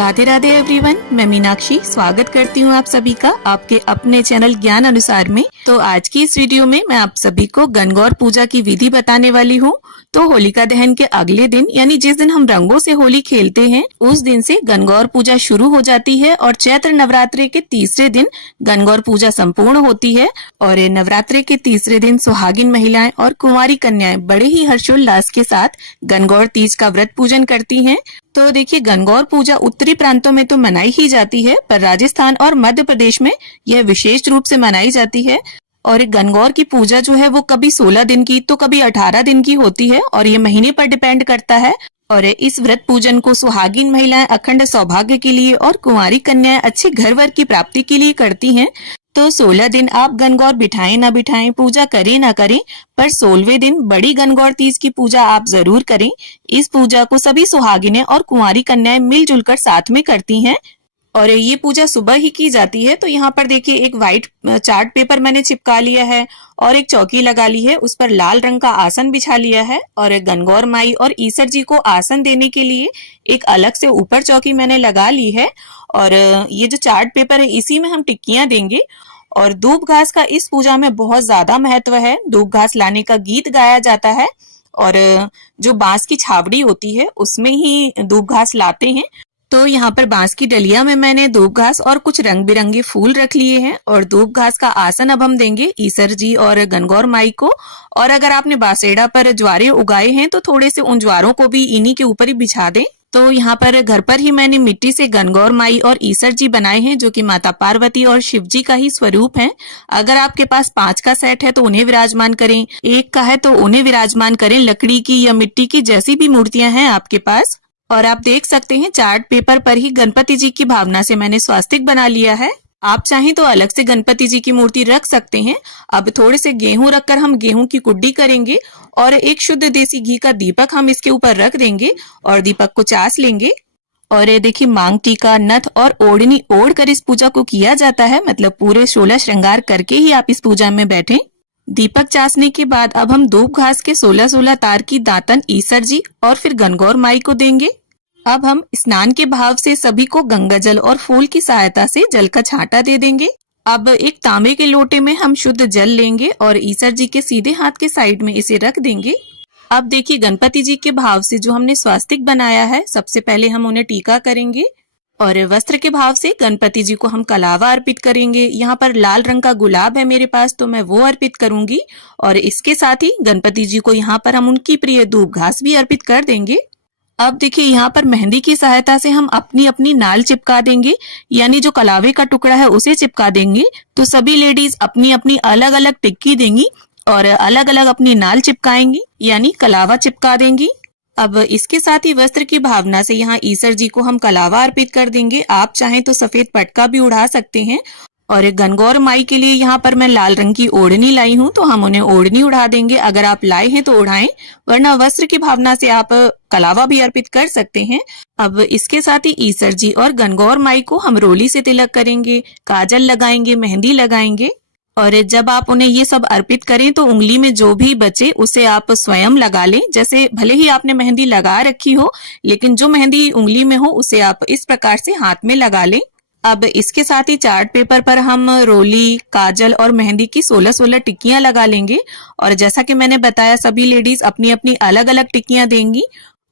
Radhe Radhe everyone, मैं मीनाक्षी स्वागत करती हूँ आप सभी का आपके अपने चैनल ज्ञान अनुसार में। तो आज की इस वीडियो में मैं आप सभी को गणगौर पूजा की विधि बताने वाली हूँ। तो होलिका दहन के अगले दिन यानी जिस दिन हम रंगों से होली खेलते हैं उस दिन से गणगौर पूजा शुरू हो जाती है और चैत्र नवरात्रि के तीसरे दिन गणगौर पूजा संपूर्ण होती है। और नवरात्रि के तीसरे दिन सुहागिन महिलाएं और कुंवारी कन्याएं बड़े ही हर्षोल्लास के साथ गणगौर तीज का व्रत पूजन करती हैं। तो देखिए, गणगौर पूजा उत्तरी प्रांतों में तो मनाई ही जाती है, पर राजस्थान और मध्य प्रदेश में यह विशेष रूप से मनाई जाती है। और गणगौर की पूजा जो है वो कभी 16 दिन की तो कभी 18 दिन की होती है और ये महीने पर डिपेंड करता है। और इस व्रत पूजन को सुहागिन महिलाएं अखंड सौभाग्य के लिए और कुंवारी कन्याएं अच्छे घर वर की प्राप्ति के लिए करती हैं। तो 16 दिन आप गणगौर बिठाएं ना बिठाएं, पूजा करें ना करें, पर 16वें दिन बड़ी गणगौर तीज की पूजा आप जरूर करें। इस पूजा को सभी सुहागिनें और कुंवारी कन्याएं मिलजुल कर साथ में करती हैं और ये पूजा सुबह ही की जाती है। तो यहाँ पर देखिए, एक व्हाइट चार्ट पेपर मैंने चिपका लिया है और एक चौकी लगा ली है, उस पर लाल रंग का आसन बिछा लिया है और गणगौर माई और ईसर जी को आसन देने के लिए एक अलग से ऊपर चौकी मैंने लगा ली है। और ये जो चार्ट पेपर है इसी में हम टिक्कियां देंगे। और दूब घास का इस पूजा में बहुत ज्यादा महत्व है। दूब घास लाने का गीत गाया जाता है और जो बांस की छावड़ी होती है उसमें ही दूब घास लाते हैं। तो यहाँ पर बांस की डलिया में मैंने दूब घास और कुछ रंग बिरंगे फूल रख लिए हैं और दूब घास का आसन अब हम देंगे ईसर जी और गणगौर माई को। और अगर आपने बासेड़ा पर ज्वारे उगाए हैं तो थोड़े से उन ज्वारों को भी इन्हीं के ऊपर ही बिछा दें। तो यहाँ पर घर पर ही मैंने मिट्टी से गणगौर माई और ईसर जी बनाए हैं जो कि माता पार्वती और शिव जी का ही स्वरूप है। अगर आपके पास 5 का सेट है तो उन्हें विराजमान करें, 1 का है तो उन्हें विराजमान करें। लकड़ी की या मिट्टी की जैसी भी मूर्तियां हैं आपके पास। और आप देख सकते हैं चार्ट पेपर पर ही गणपति जी की भावना से मैंने स्वास्तिक बना लिया है। आप चाहें तो अलग से गणपति जी की मूर्ति रख सकते हैं। अब थोड़े से गेहूं रखकर हम गेहूं की कुड्डी करेंगे और एक शुद्ध देसी घी का दीपक हम इसके ऊपर रख देंगे और दीपक को चास लेंगे। और ये देखिए, मांग टीका, नथ और ओढ़नी ओढ़ कर इस पूजा को किया जाता है। मतलब पूरे 16 श्रृंगार करके ही आप इस पूजा में बैठें। दीपक चासने के बाद अब हम दूब घास के 16-16 तार की दातन ईसर जी और फिर गणगौर माई को देंगे। अब हम स्नान के भाव से सभी को गंगा जल और फूल की सहायता से जल का छांटा दे देंगे। अब एक तांबे के लोटे में हम शुद्ध जल लेंगे और ईसर जी के सीधे हाथ के साइड में इसे रख देंगे। अब देखिए, गणपति जी के भाव से जो हमने स्वास्तिक बनाया है सबसे पहले हम उन्हें टीका करेंगे और वस्त्र के भाव से गणपति जी को हम कलावा अर्पित करेंगे। यहाँ पर लाल रंग का गुलाब है मेरे पास तो मैं वो अर्पित करूंगी और इसके साथ ही गणपति जी को यहाँ पर हम उनकी प्रिय दूब घास भी अर्पित कर देंगे। अब देखिए, यहाँ पर मेहंदी की सहायता से हम अपनी अपनी नाल चिपका देंगे, यानी जो कलावे का टुकड़ा है उसे चिपका देंगे। तो सभी लेडीज अपनी अपनी अलग अलग टिक्की देंगी और अलग अलग अपनी नाल चिपकाएंगी, यानी कलावा चिपका देंगी। अब इसके साथ ही वस्त्र की भावना से यहाँ ईसर जी को हम कलावा अर्पित कर देंगे। आप चाहें तो सफेद पटका भी उड़ा सकते हैं। और गणगौर माई के लिए यहाँ पर मैं लाल रंग की ओढ़नी लाई हूँ तो हम उन्हें ओढ़नी उड़ा देंगे। अगर आप लाए हैं तो उड़ाएं, वरना वस्त्र की भावना से आप कलावा भी अर्पित कर सकते हैं। अब इसके साथ ही ईसर जी और गणगौर माई को हम रोली से तिलक करेंगे, काजल लगाएंगे, मेहंदी लगाएंगे। और जब आप उन्हें ये सब अर्पित करें तो उंगली में जो भी बचे उसे आप स्वयं लगा लें। जैसे भले ही आपने मेहंदी लगा रखी हो, लेकिन जो मेहंदी उंगली में हो उसे आप इस प्रकार से हाथ में लगा लें। अब इसके साथ ही चार्ट पेपर पर हम रोली, काजल और मेहंदी की 16-16 टिक्कियां लगा लेंगे। और जैसा कि मैंने बताया, सभी लेडीज अपनी अपनी अलग अलग टिक्कियां देंगी।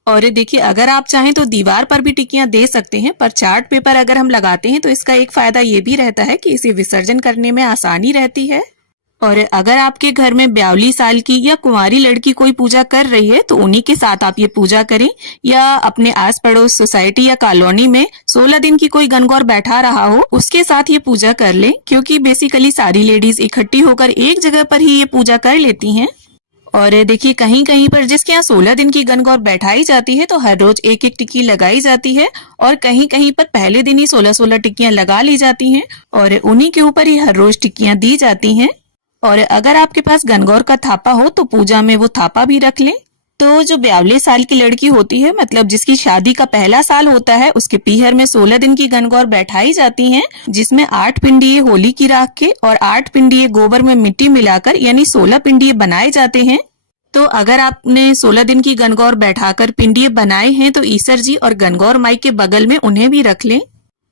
और देखिए, अगर आप चाहें तो दीवार पर भी टिक्कियां दे सकते हैं, पर चार्ट पेपर अगर हम लगाते हैं तो इसका एक फायदा ये भी रहता है कि इसे विसर्जन करने में आसानी रहती है। और अगर आपके घर में 42 साल की या कुंवारी लड़की कोई पूजा कर रही है तो उन्हीं के साथ आप ये पूजा करें, या अपने आस पड़ोस सोसाइटी या कॉलोनी में 16 दिन की कोई गणगौर बैठा रहा हो उसके साथ ये पूजा कर लें, क्योंकि बेसिकली सारी लेडीज इकट्ठी होकर एक जगह पर ही ये पूजा कर लेती हैं। और देखिए, कहीं कहीं पर जिसके यहाँ 16 दिन की गणगौर बैठाई जाती है तो हर रोज एक एक टिक्की लगाई जाती है और कहीं कहीं पर पहले दिन ही 16-16 टिक्कियां लगा ली जाती हैं और उन्हीं के ऊपर ही हर रोज टिक्कियां दी जाती हैं। और अगर आपके पास गणगौर का थापा हो तो पूजा में वो थापा भी रख लें। तो जो 42 साल की लड़की होती है, मतलब जिसकी शादी का पहला साल होता है, उसके पीहर में 16 दिन की गणगौर बैठाई जाती हैं, जिसमें 8 पिंडिये होली की राख के और 8 पिंडिये गोबर में मिट्टी मिलाकर यानी 16 पिंडिये बनाए जाते हैं। तो अगर आपने 16 दिन की गणगौर बैठाकर पिंडिये बनाए हैं तो ईसर जी और गणगौर माई के बगल में उन्हें भी रख लें।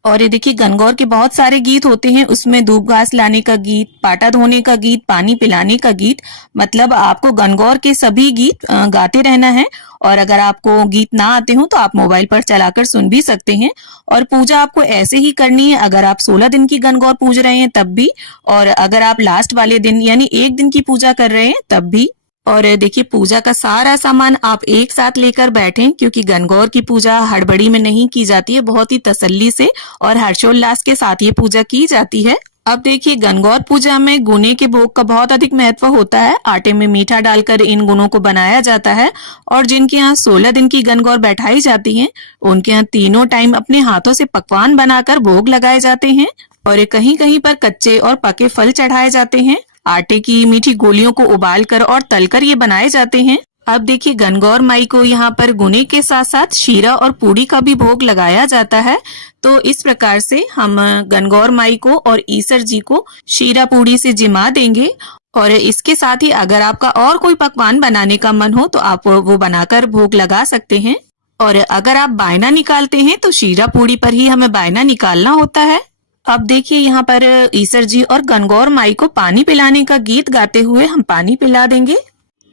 और ये देखिए गणगौर के बहुत सारे गीत होते हैं, उसमें धूप घास लाने का गीत, पाटा धोने का गीत, पानी पिलाने का गीत, मतलब आपको गणगौर के सभी गीत गाते रहना है। और अगर आपको गीत ना आते हो तो आप मोबाइल पर चलाकर सुन भी सकते हैं। और पूजा आपको ऐसे ही करनी है, अगर आप 16 दिन की गणगौर पूज रहे हैं तब भी, और अगर आप लास्ट वाले दिन यानी एक दिन की पूजा कर रहे हैं तब भी। और देखिए पूजा का सारा सामान आप एक साथ लेकर बैठें, क्योंकि गणगौर की पूजा हड़बड़ी में नहीं की जाती है, बहुत ही तसल्ली से और हर्षोल्लास के साथ ये पूजा की जाती है। अब देखिए गणगौर पूजा में गुने के भोग का बहुत अधिक महत्व होता है। आटे में मीठा डालकर इन गुनों को बनाया जाता है। और जिनके यहाँ 16 दिन की गणगौर बैठाई जाती है उनके यहाँ तीनों टाइम अपने हाथों से पकवान बनाकर भोग लगाए जाते हैं। और कहीं कहीं पर कच्चे और पके फल चढ़ाए जाते हैं। आटे की मीठी गोलियों को उबालकर और तलकर ये बनाए जाते हैं। अब देखिए गणगौर माई को यहाँ पर गुने के साथ साथ शीरा और पूड़ी का भी भोग लगाया जाता है। तो इस प्रकार से हम गणगौर माई को और ईसर जी को शीरा पूड़ी से जिमा देंगे। और इसके साथ ही अगर आपका और कोई पकवान बनाने का मन हो तो आप वो बनाकर भोग लगा सकते हैं। और अगर आप बायना निकालते हैं तो शीरा पूड़ी पर ही हमें बायना निकालना होता है। अब देखिए यहाँ पर ईसर जी और गणगौर माई को पानी पिलाने का गीत गाते हुए हम पानी पिला देंगे।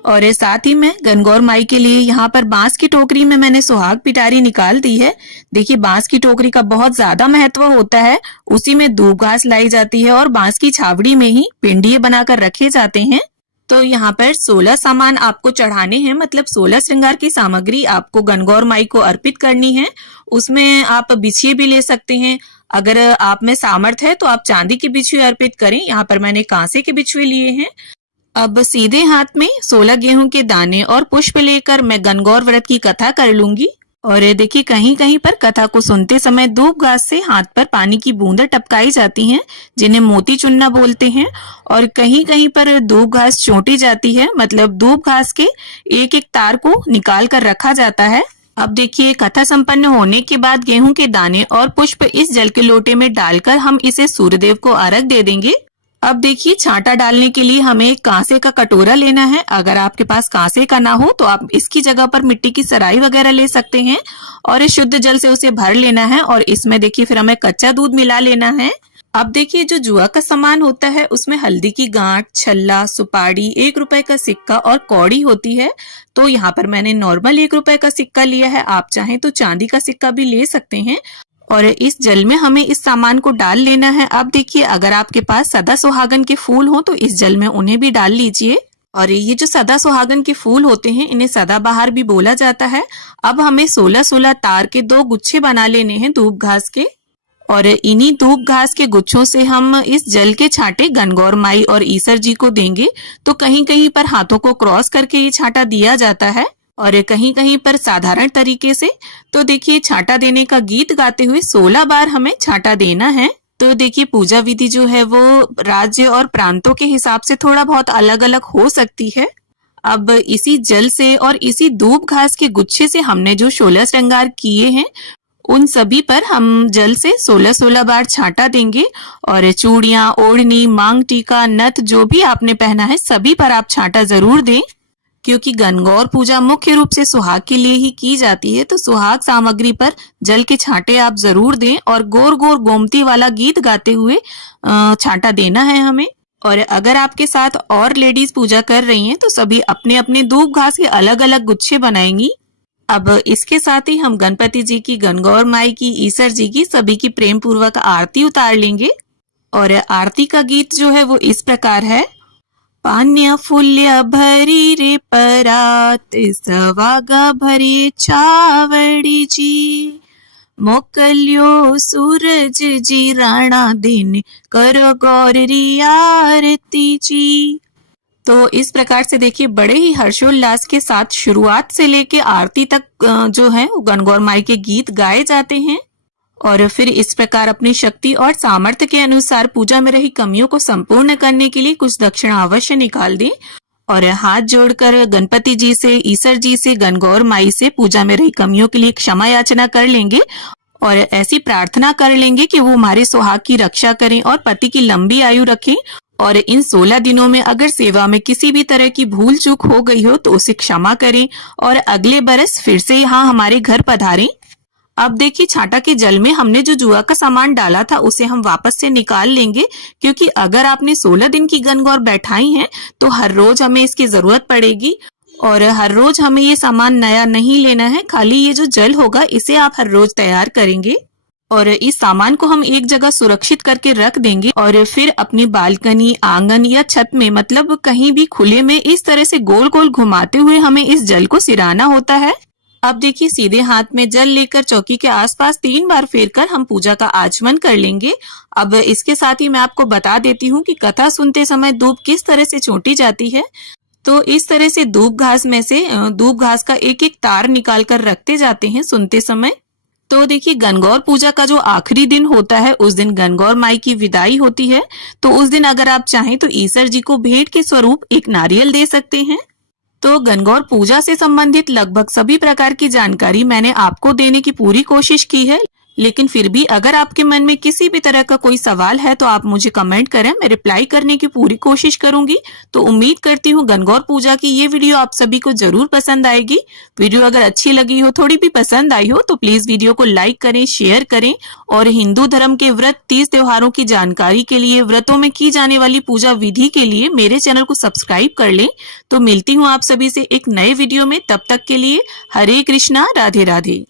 और साथ ही में गणगौर माई के लिए यहाँ पर बांस की टोकरी में मैंने सुहाग पिटारी निकाल दी है। देखिए बांस की टोकरी का बहुत ज्यादा महत्व होता है। उसी में दूब घास लाई जाती है और बांस की छावड़ी में ही पिंडिये बनाकर रखे जाते हैं। तो यहाँ पर 16 सामान आपको चढ़ाने हैं, मतलब 16 श्रृंगार की सामग्री आपको गणगौर माई को अर्पित करनी है। उसमें आप बिछिए भी ले सकते हैं। अगर आप में सामर्थ्य है तो आप चांदी के बिछुए अर्पित करें। यहाँ पर मैंने कांसे के बिछुए लिए हैं। अब सीधे हाथ में 16 गेहूं के दाने और पुष्प लेकर मैं गणगौर व्रत की कथा कर लूंगी। और देखिए कहीं कहीं पर कथा को सुनते समय दूब घास से हाथ पर पानी की बूंदें टपकाई जाती हैं, जिन्हें मोती चुन्ना बोलते हैं। और कहीं कहीं पर दूब घास चोटी जाती है, मतलब दूब घास के एक एक तार को निकाल कर रखा जाता है। अब देखिए कथा संपन्न होने के बाद गेहूं के दाने और पुष्प इस जल के लोटे में डालकर हम इसे सूर्यदेव को अर्घ दे देंगे। अब देखिए छांटा डालने के लिए हमें एक कांसे का कटोरा लेना है। अगर आपके पास कांसे का ना हो तो आप इसकी जगह पर मिट्टी की सराई वगैरह ले सकते हैं। और इस शुद्ध जल से उसे भर लेना है और इसमें देखिए फिर हमें कच्चा दूध मिला लेना है। अब देखिए जो जुआ का सामान होता है उसमें हल्दी की गांठ, छल्ला, सुपारी, 1 रुपए का सिक्का और कौड़ी होती है। तो यहाँ पर मैंने नॉर्मल 1 रुपए का सिक्का लिया है, आप चाहें तो चांदी का सिक्का भी ले सकते हैं। और इस जल में हमें इस सामान को डाल लेना है। अब देखिए अगर आपके पास सदा सुहागन के फूल हो तो इस जल में उन्हें भी डाल लीजिए। और ये जो सदा सुहागन के फूल होते हैं इन्हें सदाबहार भी बोला जाता है। अब हमें 16-16 तार के 2 गुच्छे बना लेने हैं दूब घास के। और इन्हीं दूब घास के गुच्छों से हम इस जल के छांटे गणगौर माई और ईसर जी को देंगे। तो कहीं कहीं पर हाथों को क्रॉस करके ये छांटा दिया जाता है और कहीं कहीं पर साधारण तरीके से। तो देखिए छांटा देने का गीत गाते हुए 16 बार हमें छांटा देना है। तो देखिए पूजा विधि जो है वो राज्य और प्रांतों के हिसाब से थोड़ा बहुत अलग अलग हो सकती है। अब इसी जल से और इसी दूब घास के गुच्छे से हमने जो 16 श्रृंगार किए हैं उन सभी पर हम जल से 16-16 बार छांटा देंगे। और चूड़ियां, ओढ़नी, मांग टीका, नथ जो भी आपने पहना है सभी पर आप छांटा जरूर दें, क्योंकि गणगौर पूजा मुख्य रूप से सुहाग के लिए ही की जाती है। तो सुहाग सामग्री पर जल के छांटे आप जरूर दें और गोर गोर गोमती वाला गीत गाते हुए छांटा देना है हमें। और अगर आपके साथ और लेडीज पूजा कर रही हैं तो सभी अपने अपने दूब घास के अलग अलग गुच्छे बनाएंगी। अब इसके साथ ही हम गणपति जी की, गणगौर माई की, ईसर जी की सभी की प्रेम पूर्वक आरती उतार लेंगे। और आरती का गीत जो है वो इस प्रकार है। पान्या फुल्य भरी रे परात, सवागा भरी चावड़ी जी, मोकल्यो सूरज जी राणा दिन, करो गौर री आरती जी। तो इस प्रकार से देखिए बड़े ही हर्षोल्लास के साथ शुरुआत से लेके आरती तक जो है वो गणगौर माई के गीत गाए जाते हैं। और फिर इस प्रकार अपनी शक्ति और सामर्थ्य के अनुसार पूजा में रही कमियों को संपूर्ण करने के लिए कुछ दक्षिणा अवश्य निकाल दें। और हाथ जोड़कर गणपति जी से, ईसर जी से, गणगौर माई से पूजा में रही कमियों के लिए क्षमा याचना कर लेंगे। और ऐसी प्रार्थना कर लेंगे कि वो हमारे सुहाग की रक्षा करें और पति की लंबी आयु रखें और इन 16 दिनों में अगर सेवा में किसी भी तरह की भूल चूक हो गई हो तो उसे क्षमा करें और अगले बरस फिर से यहाँ हमारे घर पधारें। अब देखिए छाता के जल में हमने जो जुआ का सामान डाला था उसे हम वापस से निकाल लेंगे, क्योंकि अगर आपने 16 दिन की गणगौर बैठाई है तो हर रोज हमें इसकी जरूरत पड़ेगी और हर रोज हमें ये सामान नया नहीं लेना है। खाली ये जो जल होगा इसे आप हर रोज तैयार करेंगे और इस सामान को हम एक जगह सुरक्षित करके रख देंगे और फिर अपनी बालकनी, आंगन या छत में, मतलब कहीं भी खुले में इस तरह से गोल गोल घुमाते हुए हमें इस जल को सिराना होता है। अब देखिए सीधे हाथ में जल लेकर चौकी के आसपास 3 बार फेरकर हम पूजा का आचमन कर लेंगे। अब इसके साथ ही मैं आपको बता देती हूँ कि कथा सुनते समय धूप किस तरह से छोटी जाती है। तो इस तरह से धूप घास का एक एक तार निकाल कर रखते जाते हैं सुनते समय। तो देखिए गणगौर पूजा का जो आखिरी दिन होता है उस दिन गणगौर माई की विदाई होती है। तो उस दिन अगर आप चाहें तो ईश्वर जी को भेंट के स्वरूप एक नारियल दे सकते हैं। तो गणगौर पूजा से संबंधित लगभग सभी प्रकार की जानकारी मैंने आपको देने की पूरी कोशिश की है, लेकिन फिर भी अगर आपके मन में किसी भी तरह का कोई सवाल है तो आप मुझे कमेंट करें, मैं रिप्लाई करने की पूरी कोशिश करूंगी। तो उम्मीद करती हूँ गणगौर पूजा की ये वीडियो आप सभी को जरूर पसंद आएगी। वीडियो अगर अच्छी लगी हो, थोड़ी भी पसंद आई हो तो प्लीज वीडियो को लाइक करें, शेयर करें और हिंदू धर्म के व्रत, तीज त्योहारों की जानकारी के लिए, व्रतों में की जाने वाली पूजा विधि के लिए मेरे चैनल को सब्सक्राइब कर लें। तो मिलती हूँ आप सभी से एक नए वीडियो में, तब तक के लिए हरे कृष्णा, राधे राधे।